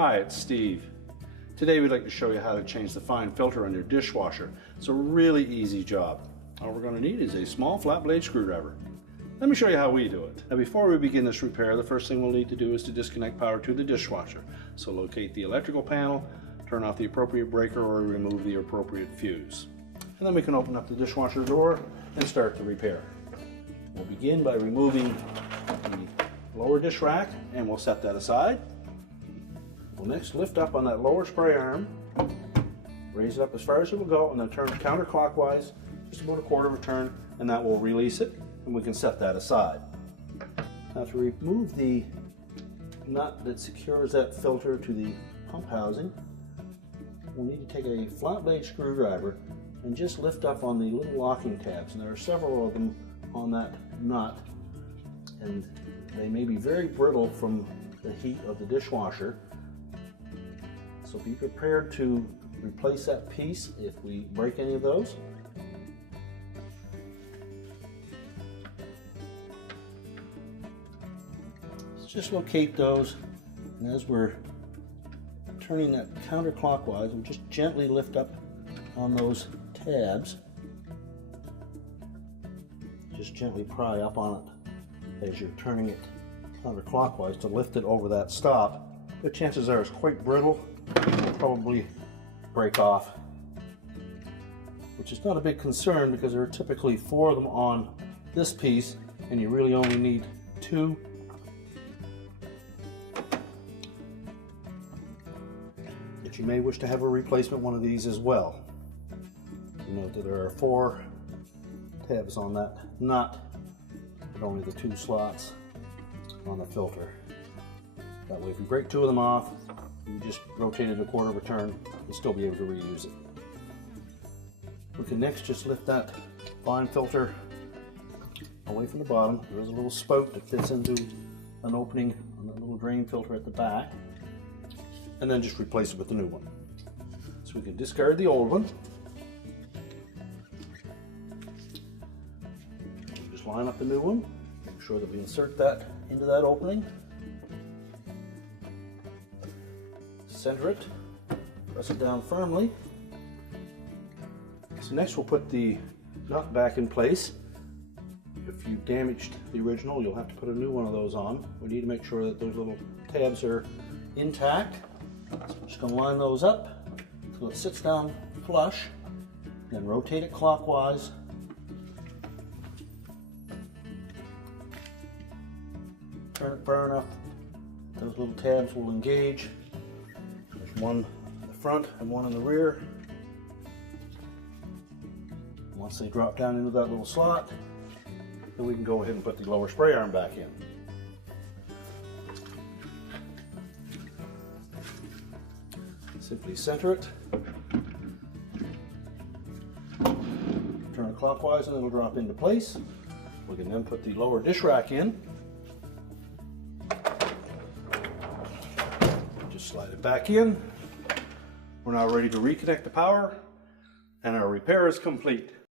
Hi, it's Steve. Today we'd like to show you how to change the fine filter on your dishwasher. It's a really easy job. All we're going to need is a small flat blade screwdriver. Let me show you how we do it. Now before we begin this repair, the first thing we'll need to do is to disconnect power to the dishwasher. So locate the electrical panel, turn off the appropriate breaker or remove the appropriate fuse. And then we can open up the dishwasher door and start the repair. We'll begin by removing the lower dish rack and we'll set that aside. We'll next lift up on that lower spray arm, raise it up as far as it will go, and then turn it counterclockwise, just about a quarter of a turn, and that will release it, and we can set that aside. Now to remove the nut that secures that filter to the pump housing, we'll need to take a flat blade screwdriver and just lift up on the little locking tabs, and there are several of them on that nut, and they may be very brittle from the heat of the dishwasher. So be prepared to replace that piece if we break any of those. Let's just locate those, and as we're turning that counterclockwise, we'll just gently lift up on those tabs. Just gently pry up on it as you're turning it counterclockwise to lift it over that stop. The chances are it's quite brittle. Will probably break off, which is not a big concern because there are typically 4 of them on this piece and you really only need 2. But you may wish to have a replacement one of these as well. You note that there are 4 tabs on that nut, but only the 2 slots on the filter. That way if you break 2 of them off, you just rotate it a quarter of a turn and still be able to reuse it. We can next just lift that fine filter away from the bottom. There is a little spout that fits into an opening on the little drain filter at the back, and then just replace it with the new one. So we can discard the old one. Just line up the new one, make sure that we insert that into that opening. Center it, press it down firmly. So next we'll put the nut back in place. If you damaged the original, you'll have to put a new one of those on. We need to make sure that those little tabs are intact. So I'm just going to line those up until it sits down flush, then rotate it clockwise. Turn it far enough, those little tabs will engage. One in the front and one in the rear. Once they drop down into that little slot, then we can go ahead and put the lower spray arm back in. Simply center it, turn it clockwise, and it'll drop into place. We can then put the lower dish rack in. Slide it back in. We're now ready to reconnect the power, and our repair is complete.